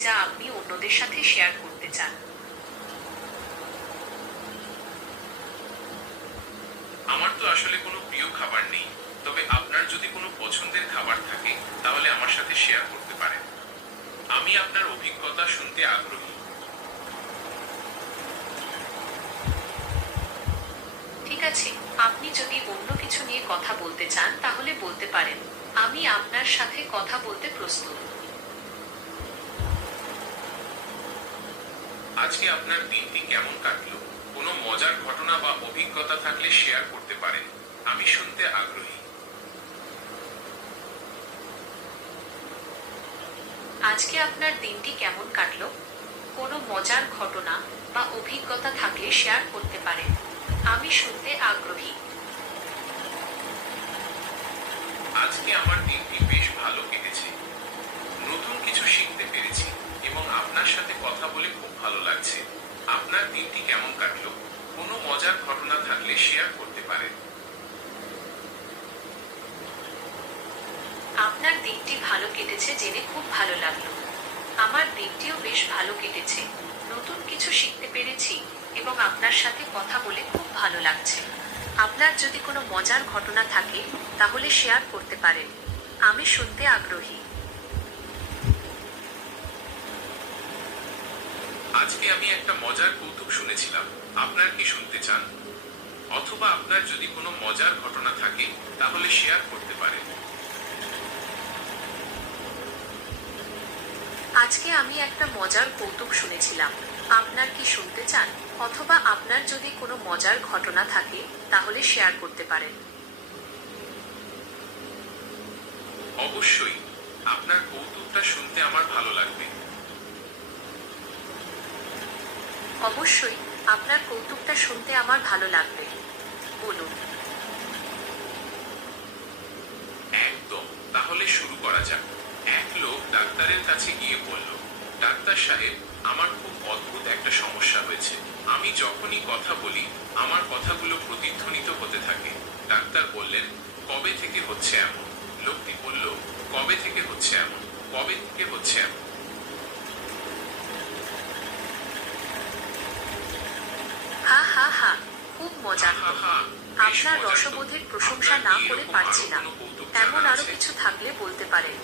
যা আপনি অন্যদের সাথে শেয়ার করতে চান। আমার তো আসলে কোনো প্রিয় খাবার নেই, তবে আপনার যদি কোনো পছন্দের খাবার থাকে তাহলে আমার সাথে শেয়ার করতে পারেন। আমি আপনার অভিজ্ঞতা শুনতে আগ্রহী। ঠিক আছে, আপনি যদি অন্য কিছু নিয়ে কথা বলতে চান তাহলে বলতে পারেন। আমি আপনার সাথে কথা বলতে প্রস্তুত। আজকে আপনার দিনটি কেমন কাটলো? কোনো মজার ঘটনা বা অভিজ্ঞতা থাকলে শেয়ার করতে পারেন। আমি শুনতে আগ্রহী। আজকে আপনার দিনটি কেমন কাটলো? কোনো মজার ঘটনা বা অভিজ্ঞতা থাকলে শেয়ার করতে পারেন। আমি শুনতে আগ্রহী। আজকে আমার দিনটি বেশ ভালো কেটেছে। নতুন কিছু শিখতে পেরেছি এবং আপনার সাথে কথা বলে খুব ভালো লাগছে। আপনার দিনটি কেমন কাটলো? কোনো মজার ঘটনা থাকলে শেয়ার করতে পারেন। আপনার দিনটি ভালো কেটেছে জেনে খুব ভালো লাগলো। আমার দিনটিও বেশ ভালো কেটেছে। নতুন কিছু শিখতে পেরেছি এবং আপনার সাথে কথা বলে খুব ভালো লাগছে। আপনার যদি কোনো মজার ঘটনা থাকে তাহলে শেয়ার করতে পারেন। আমি শুনতে আগ্রহী। আজকে আমি একটা মজার কৌতুক শুনেছিলাম। আপনার কি শুনতে চান? অথবা আপনার যদি কোনো মজার ঘটনা থাকে তাহলে শেয়ার করতে পারেন। আজকে আমি একটা মজার কৌতুক শুনেছিলাম। আপনার কি শুনতে চান? অথবা আপনার যদি কোনো মজার ঘটনা থাকে তাহলে শেয়ার করতে পারেন। অবশ্যই, আপনার কৌতুকটা শুনতে আমার ভালো লাগবে। অবশ্যই, আপনার কৌতুকটা শুনতে আমার ভালো লাগবে। বলুন। একদম, তাহলে শুরু করা যাক। এক লোক ডাক্তারের কাছে গিয়ে বলল, ডাক্তার সাহেব, আমার খুব অদ্ভুত একটা সমস্যা হয়েছে। আমি যখনই কথা বলি আমার কথাগুলো প্রতিধ্বনিত হতে থাকে। ডাক্তার বললেন, কবে থেকে হচ্ছে এমন? লোকটি বলল, কবে থেকে হচ্ছে এমন? কবে থেকে হচ্ছে এমন? হা হা হা, খুব মজা। হা হা, বেশ আপনার মজার তো। রসবোধের প্রশংসা আপনার না কি করে এরকম পারছি আরো না। কোনো কৌতুক এমন জানা আরো আছে? কিছু থাকলে বলতে পারেন।